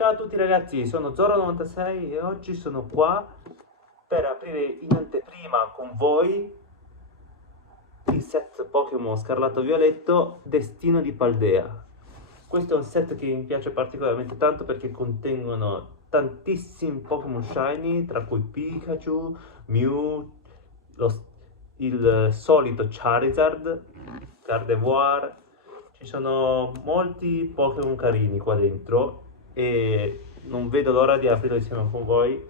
Ciao a tutti ragazzi, sono Zoro96 e oggi sono qua per aprire in anteprima con voi il set Pokémon Scarlatto Violetto Destino di Paldea. Questo è un set che mi piace particolarmente tanto perché contengono tantissimi Pokémon Shiny, tra cui Pikachu, Mew, il solito Charizard, Gardevoir. Ci sono molti Pokémon carini qua dentro e non vedo l'ora di aprirlo insieme con voi.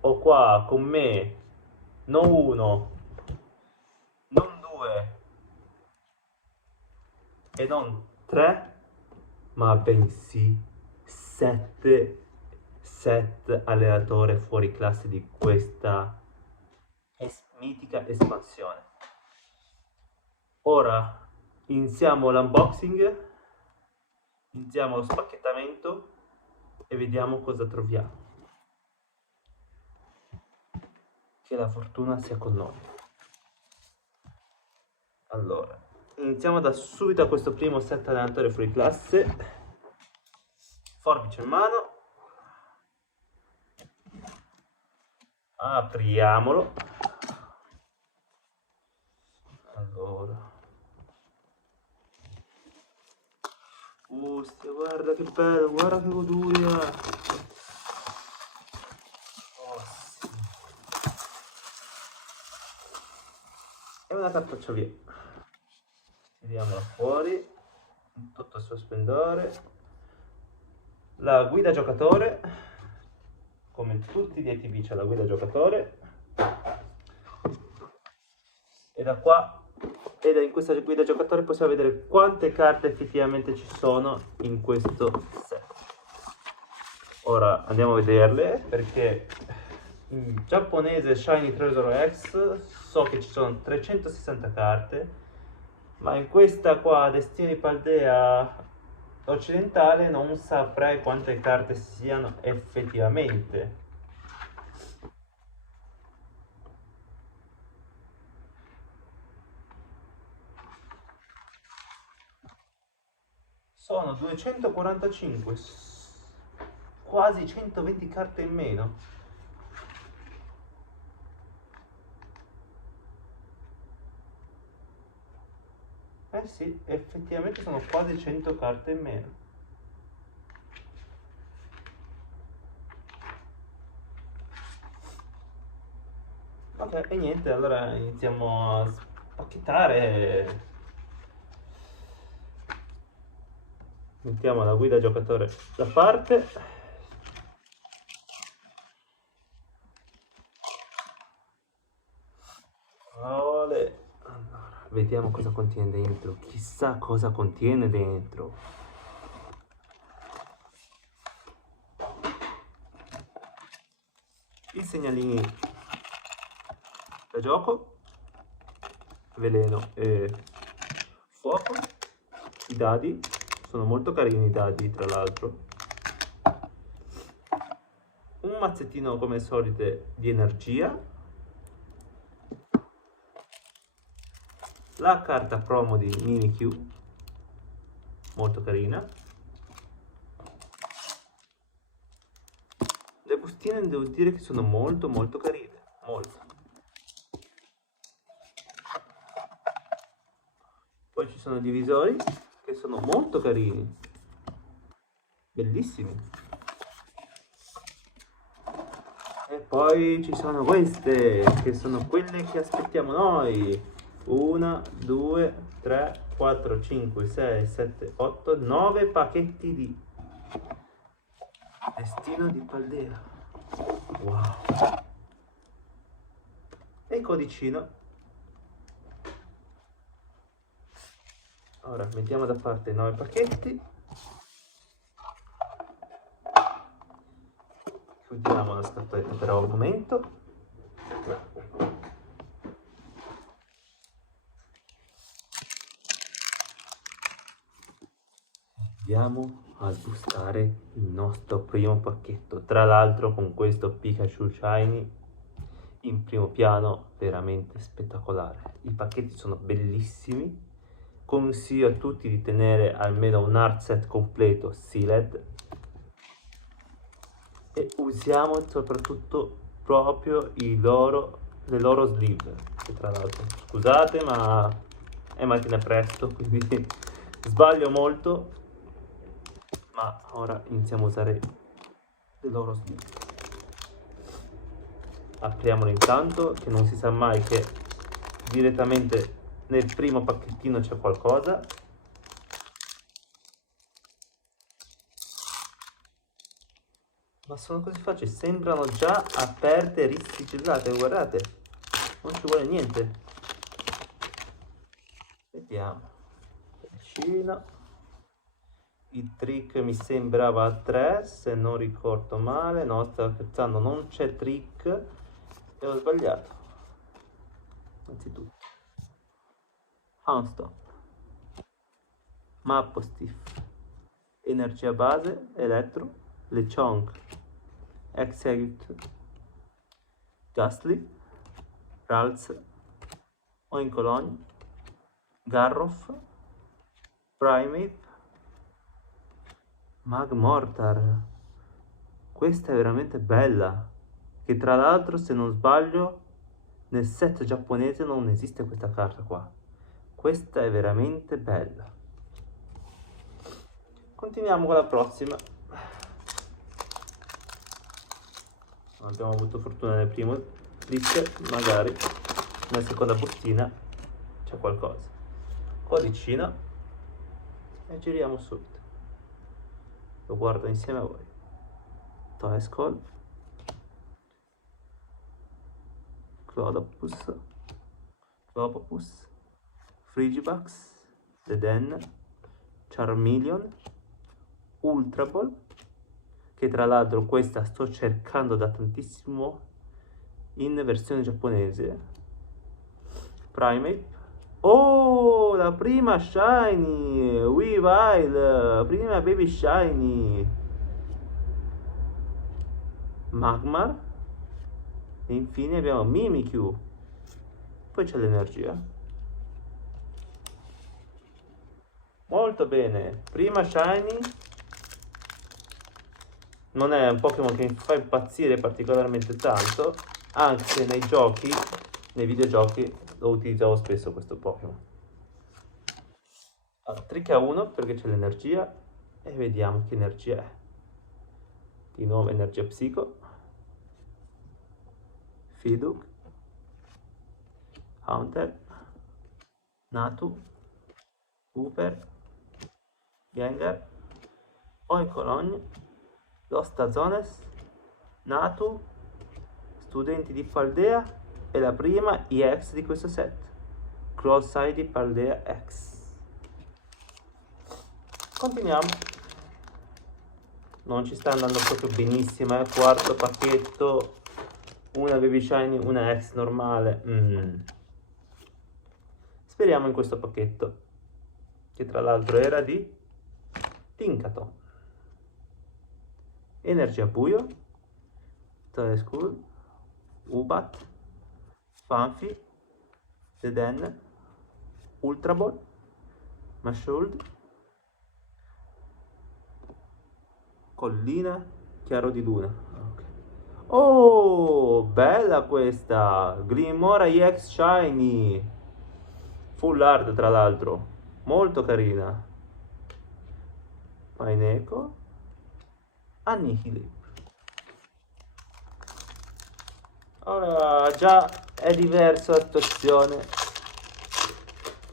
Ho qua con me non uno, non due e non tre, ma bensì 7 set aleatorie fuori classe di questa mitica espansione. Ora iniziamo l'unboxing, iniziamo lo spacchettamento e vediamo cosa troviamo. Che la fortuna sia con noi. Allora, iniziamo da subito a questo primo set allenatore fuori classe. Forbice in mano. Apriamolo. Allora. Guarda che bello, guarda che goduria. Oh, sì. E una cartaccia via. Tiriamola fuori, tutto il suo splendore. La guida giocatore, come tutti gli ATV c'è la guida giocatore. E da qua, in questa guida giocatore possiamo vedere quante carte effettivamente ci sono in questo set. Ora andiamo a vederle, perché in giapponese Shiny Treasure X so che ci sono 360 carte, ma in questa qua Destino di Paldea occidentale non saprei quante carte siano effettivamente. Sono 245, quasi 120 carte in meno. Eh sì, effettivamente sono quasi 100 carte in meno. Ok, e niente, allora iniziamo a spacchettare. Mettiamo la guida giocatore da parte. Ole. Allora, vediamo cosa contiene dentro. Chissà cosa contiene dentro. I segnalini da gioco, veleno e fuoco. I dadi, sono molto carini i dadi tra l'altro. Un mazzettino come al solito di energia. La carta promo di Mimikyu, molto carina. Le bustine devo dire che sono molto carine, molto. Poi ci sono i divisori che sono molto carini, bellissimi. E poi ci sono queste, che sono quelle che aspettiamo noi. 1, 2, 3, 4, 5, 6, 7, 8, 9 pacchetti di Destino di Paldea. Wow. E il codicino. Ora mettiamo da parte i 9 pacchetti. Chiudiamo la scatoletta per un momento. Andiamo a sbustare il nostro primo pacchetto. Tra l'altro con questo Pikachu Shiny in primo piano, veramente spettacolare. I pacchetti sono bellissimi. Consiglio a tutti di tenere almeno un art set completo sealed. e usiamo soprattutto proprio le loro sleeve, che tra l'altro, scusate, ma è mattina presto, quindi sbaglio molto, ma ora iniziamo a usare le loro sleeve. Apriamolo intanto, che non si sa mai che direttamente nel primo pacchettino c'è qualcosa. Ma sono così facili, sembrano già aperte, risticellate, guardate, non ci vuole niente. Vediamo, vicino. Il trick mi sembrava a 3, se non ricordo male, no, stavo scherzando, non c'è trick e ho sbagliato. Anzitutto, Handstop, Mappo Stiff, Energia Base, Elettro, Lechonk, Execute, Ghastly, Ralts, Oinkologne, Garroff, Primeape, Magmortar. Questa è veramente bella. Che tra l'altro, se non sbaglio, nel set giapponese non esiste questa carta qua. Questa è veramente bella. Continuiamo con la prossima. Non abbiamo avuto fortuna nel primo click, magari nella seconda bustina c'è qualcosa. Codicina e giriamo subito. Lo guardo insieme a voi. Toescol, Clobopus, Frigibax, Deden, Charmeleon, Ultra Ball, che tra l'altro questa sto cercando da tantissimo in versione giapponese. Primeape. Oh, la prima Shiny! Weavile! Prima Baby Shiny! Magmar. E infine abbiamo Mimikyu. Poi c'è l'energia. Molto bene. Prima Shiny. Non è un Pokémon che mi fa impazzire particolarmente tanto, anche se nei giochi, nei videogiochi, lo utilizzavo spesso questo Pokémon. Allora, trick a 1 perché c'è l'energia e vediamo che energia è. Di nuovo energia psico, Fiduk, Haunter, Natu, Cooper, Gengar, Oinkologne, Lost Azones, Natu, Studenti di Paldea e la prima EX di questo set, Cross-Side Paldea X. Continuiamo. Non ci sta andando proprio benissimo, quarto pacchetto, una Baby Shiny, una X normale. Speriamo in questo pacchetto, che tra l'altro era di Tinkaton. Energia Buio, Toeschool, Ubat, Fanfi, Deden, Ultra Ball, Mashold, Collina, Chiaro di Luna. Okay. Oh, bella questa! Glimmora EX Shiny! Full art tra l'altro, molto carina. Pineco, Annihilate. Ora già è diverso la situazione.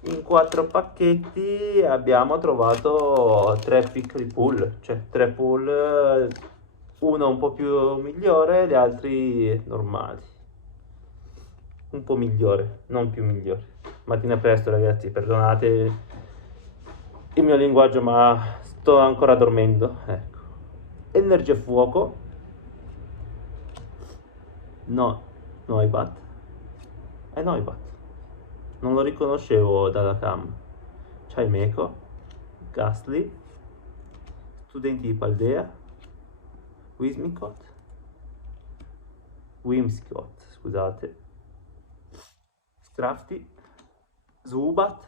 In 4 pacchetti abbiamo trovato 3 piccoli pull, cioè 3 pull, uno un po' più migliore, gli altri normali. Un po' migliore, non più migliore. Mattina presto ragazzi, perdonate il mio linguaggio, ma sto ancora dormendo, ecco. Energia fuoco. No, Noibat. È Noibat. Non lo riconoscevo dalla cam. Chimeco, Ghastly, Studenti di Paldea, Whimsicott, scusate, Scrafty, Zubat,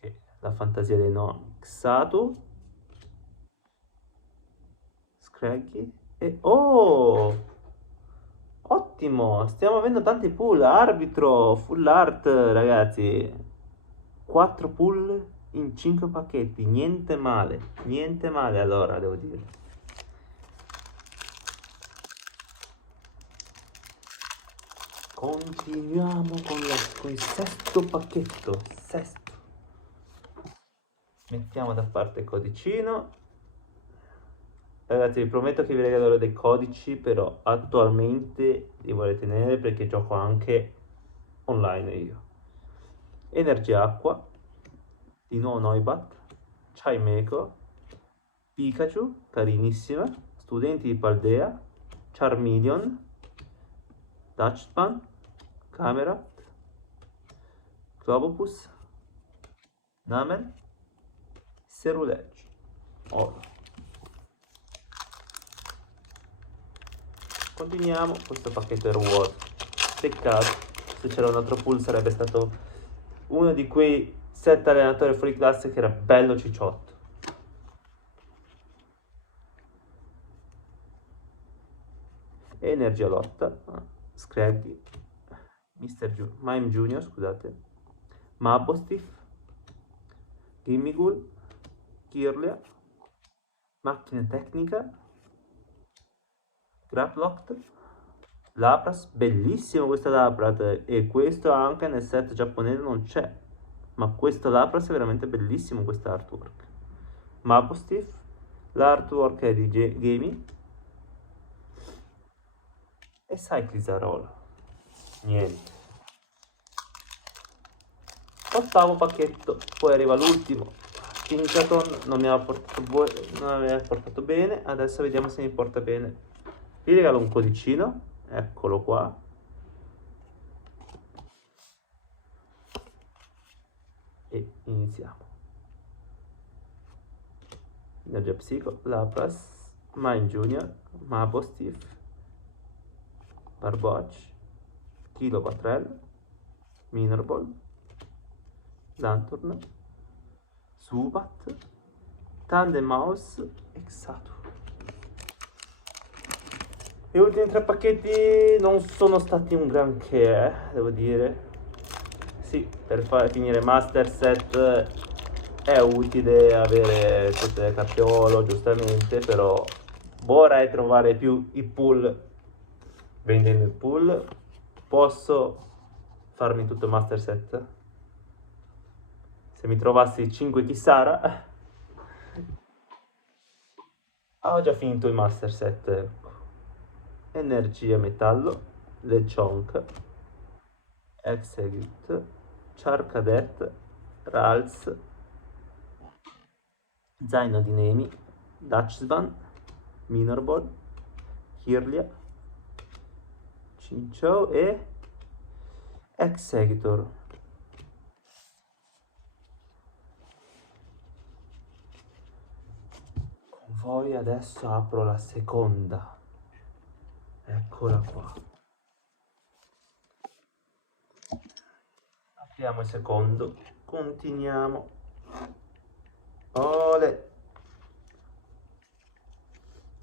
che è la fantasia dei nonni, Xatu, Scraggy, E oh! Ottimo! Stiamo avendo tanti pull. Arbitro, full art, ragazzi. 4 pull in 5 pacchetti. Niente male. Niente male allora, devo dire. Continuiamo con il sesto pacchetto. Sesto. Mettiamo da parte il codicino. Ragazzi, vi prometto che vi regalerò dei codici, però attualmente li vorrei tenere perché gioco anche online io. Energia Acqua, di nuovo Noibat, Chaimeko, Pikachu, carinissima, Studenti di Paldea, Charmeleon, Dachspan, Camerat, Globopus, Namen, Ceruledge. Oro. Continuiamo, questo pacchetto è reward. Peccato, se c'era un altro pool sarebbe stato uno di quei 7 allenatori fuori classe che era bello cicciotto. Energia Lotta, Scraggy, Mime Junior, scusate, Mabostiff, Gimmighoul, Kirlia, Macchina Tecnica, Graploct, Lapras, bellissimo questo Lapras, e questo anche nel set giapponese non c'è, ma questo Lapras è veramente bellissimo, questo artwork. Mabostiff, l'artwork è di Gaming, e Cyclizarol, niente. Ottavo pacchetto, poi arriva l'ultimo. Pinkaton non mi aveva portato bene, adesso vediamo se mi porta bene. Vi regalo un codicino, eccolo qua. E iniziamo. Energia Psico, Lapras, Mime Junior, Mabostiff, Barboach, Kilopatrel, Minerball, Lanturn, Zubat, Tandem Mouse e Xatu. Gli ultimi 3 pacchetti non sono stati un granché, devo dire. Sì, per far finire Master Set è utile avere tutte le carte Olo, giustamente, però vorrei trovare più i pull. Vendendo il pull posso farmi tutto il Master Set. Se mi trovassi 5 Kisara ho già finito il Master Set. Energia Metallo, Lechonk, Exegit, Charcadet, Rals, Zaino di Nemi, Dachsban, Minorball, Kirlia, Chinchou e Executor. Con voi adesso apro la seconda. Eccola qua. Apriamo il secondo. Continuiamo. Ole.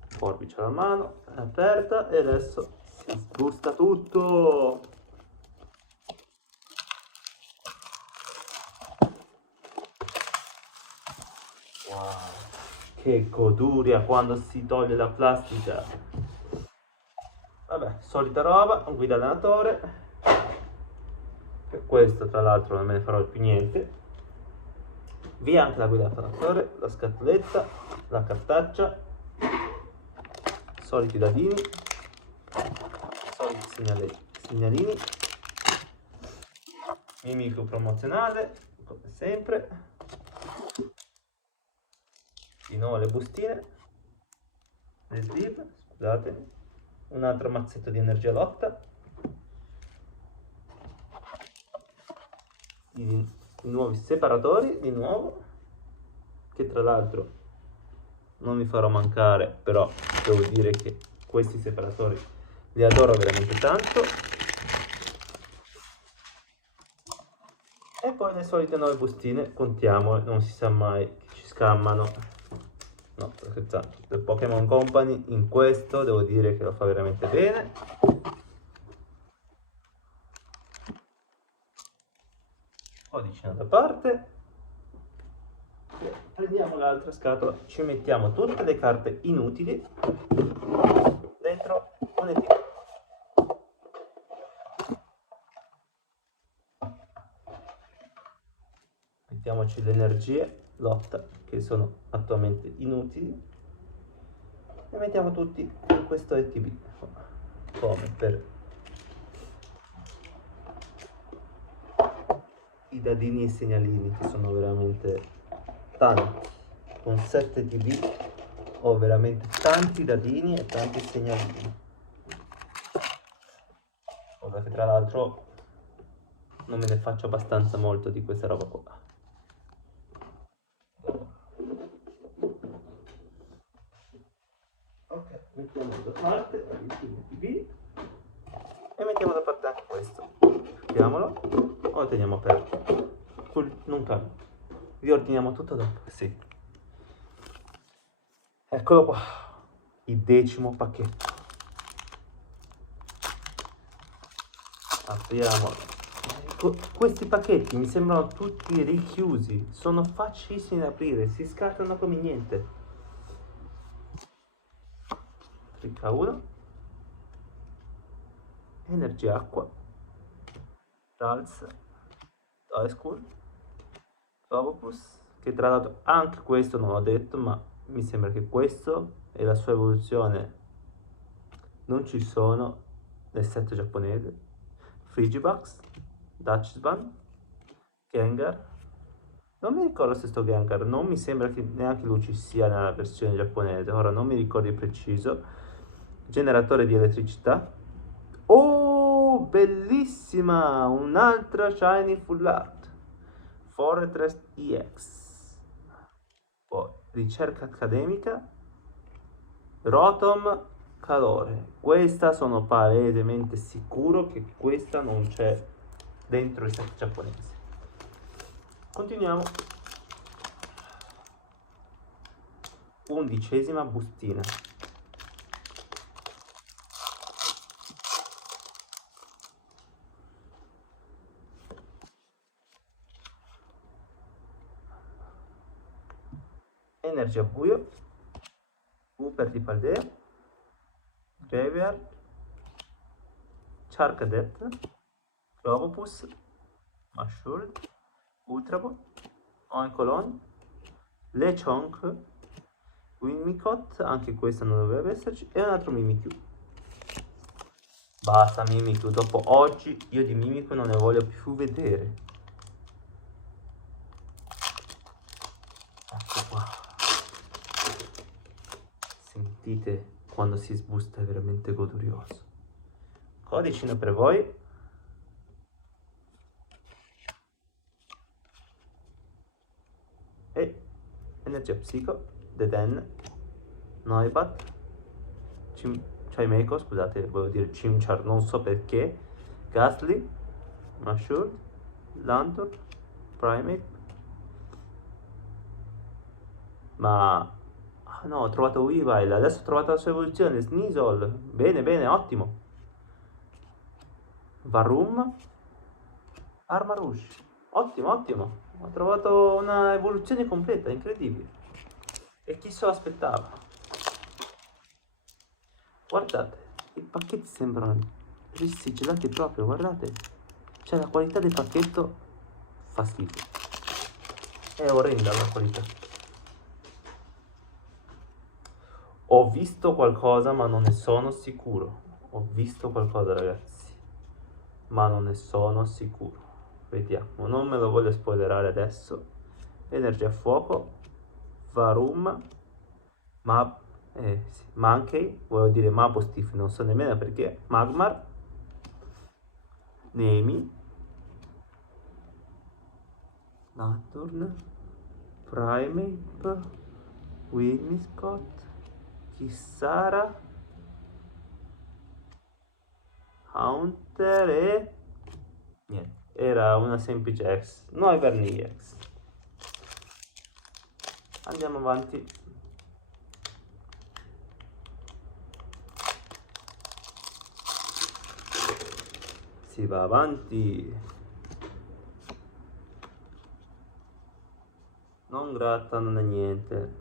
Forbice alla mano, è aperta e adesso si sbusta tutto. Wow, che goduria quando si toglie la plastica. Vabbè, solita roba, un guida allenatore. Per questo tra l'altro non me ne farò più niente. Via anche la guida allenatore, la scatoletta, la cartaccia, soliti dadini, soliti segnalini, mimico promozionale, come sempre, di nuovo le bustine, le sleeve, scusatemi, un altro mazzetto di energia lotta, i nuovi separatori, di nuovo, che tra l'altro non mi farò mancare, però devo dire che questi separatori li adoro veramente tanto. E poi le solite 9 bustine, contiamo, non si sa mai che ci scammano. No, sto scherzando. The Pokémon Company in questo devo dire che lo fa veramente bene. Codicino da parte. Prendiamo l'altra scatola, ci mettiamo tutte le carte inutili dentro un etichetta. Mettiamoci le energie lotta che sono attualmente inutili e mettiamo tutti in questo ETB come per i dadini e i segnalini che sono veramente tanti. Con 7 TB ho veramente tanti dadini e tanti segnalini, cosa che tra l'altro non me ne faccio abbastanza molto di questa roba qua. Ok, mettiamo da parte l'ultimo TB e mettiamo da parte anche questo. Chiudiamolo o lo teniamo aperto? Non cambia. Riordiniamo tutto dopo. Sì. Eccolo qua, il 10° pacchetto. Apriamolo. Questi pacchetti mi sembrano tutti richiusi, sono facilissimi da aprire, si scartano come niente. Clicca 1, Energia Acqua, Rals, High School, Robopus, che tra l'altro anche questo non l'ho detto, ma mi sembra che questo e la sua evoluzione non ci sono nel set giapponese. Frigibax, Dachsban, Gengar. Non mi ricordo se sto Gengar, non mi sembra che neanche lui ci sia nella versione giapponese, ora non mi ricordo di preciso. Generatore di elettricità. Oh, bellissima! Un'altra Shiny Full Art. Fortress EX. Poi, ricerca accademica. Rotom Calore. Questa sono palesemente sicuro che questa non c'è dentro il set giapponese. Continuiamo. 11ª bustina. Energia buio, Uper di Paldea, Graveyard, Charcadet, Robopus, Mashul, Ultrabot, Oincolon, Lechonk, Mimikot, anche questa non dovrebbe esserci, e un altro Mimikyu. Basta Mimikyu, dopo oggi io di Mimikyu non ne voglio più vedere. Ecco qua. Sentite quando si sbusta, è veramente godurioso. Codicino per voi. E Energia Psico, Deden, Noibat, Chimeco, scusate, volevo dire Chimchar, non so perché, Ghastly, Mashur, Lantur, Primate, ma... Ah no, ho trovato Weavile, adesso ho trovato la sua evoluzione, Sneasel, bene, bene, ottimo. Varum, Armarouge, ottimo, ottimo, ho trovato una evoluzione completa, incredibile. E chi se lo aspettava? Guardate, i pacchetti sembrano sigillati proprio, guardate. Cioè la qualità del pacchetto fa schifo. È orrenda la qualità. Ho visto qualcosa ma non ne sono sicuro. Ho visto qualcosa ragazzi, ma non ne sono sicuro. Vediamo, non me lo voglio spoilerare adesso. Energia fuoco, Varum, sì, Mankey, volevo dire Mabostif, non so nemmeno perché, Magmar, Nemi, Lanturn, Primeape, Whimsicott, Kissara, Haunter e... niente, era una semplice X, no Everny X. Andiamo avanti. si va avanti. Non gratta, non è niente.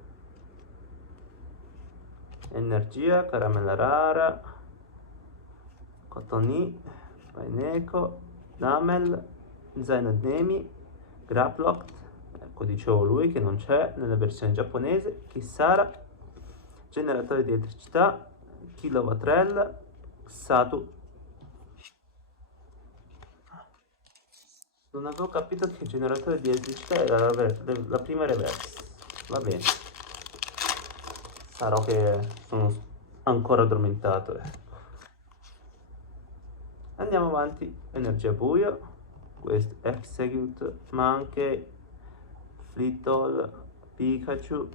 Energia, caramella rara, Cotoni, Paineco, Namel, Zaino Nemi, Graplocked, ecco dicevo lui che non c'è nella versione giapponese, Kissara, generatore di elettricità, Kilowattrell, Satu. Non avevo capito che il generatore di elettricità era la prima reverse. Va bene. Sarò che sono ancora addormentato. Andiamo avanti. Energia buio. Questo Execute, ma anche Flittle, Pikachu,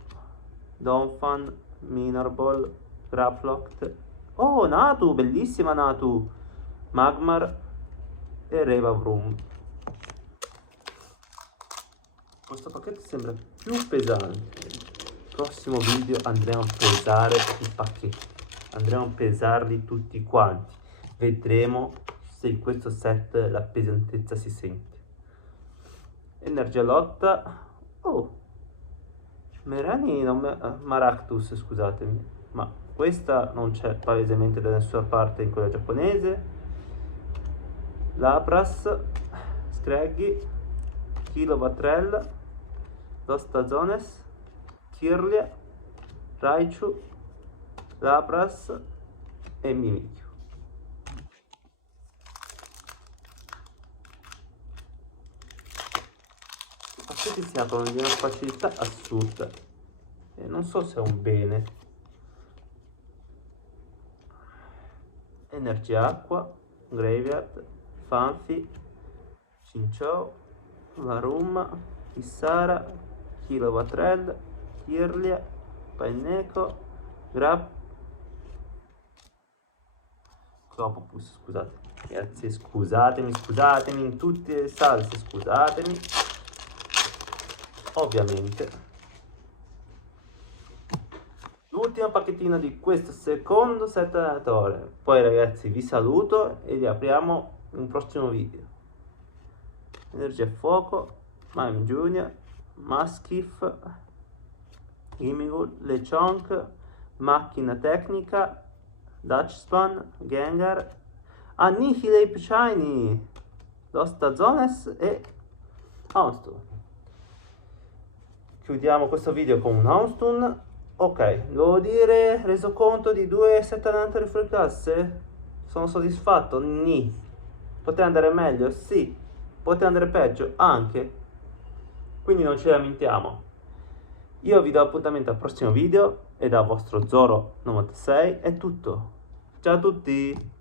Donphan, Minor Ball, Graplocked. Oh, Natu, bellissima Natu. Magmar e Revavroom. Questo pacchetto sembra più pesante. Nel prossimo video andremo a pesare i pacchetti. Andremo a pesarli tutti quanti. Vedremo se in questo set la pesantezza si sente. Energia lotta. Oh, Merani non Maractus, scusatemi, ma questa non c'è palesemente da nessuna parte in quella giapponese. Lapras, Scraggy, Kilowattrell, Dostazones, Kirlia, Raichu, Lapras e Mimikyu. I pacchetti si aprono di una facilità assurda e non so se è un bene. Energia acqua, Graveyard, Fanfi, Chinchou, Varuma, Kissara, Kilowattrell, Kirlia, Paineco, Clopopus, scusate. Ragazzi, scusatemi in tutte le salse, scusatemi. Ovviamente. L'ultimo pacchettino di questo secondo set allenatore. Poi ragazzi vi saluto e li apriamo in un prossimo video. Energia fuoco, Mime Junior, Maskiff, Gimigul, Lechonk, Macchina Tecnica, Dutchspan, Gengar, Annihilate Shiny, Dostazones e Houndoom. Chiudiamo questo video con un Houndoom. Ok, devo dire, reso conto di 2 set allenatore fuori classe? Sono soddisfatto? Nì. Poteva andare meglio? Sì. Poteva andare peggio? Anche. Quindi non ci lamentiamo. Io vi do appuntamento al prossimo video e da vostro Zoro96 è tutto. Ciao a tutti!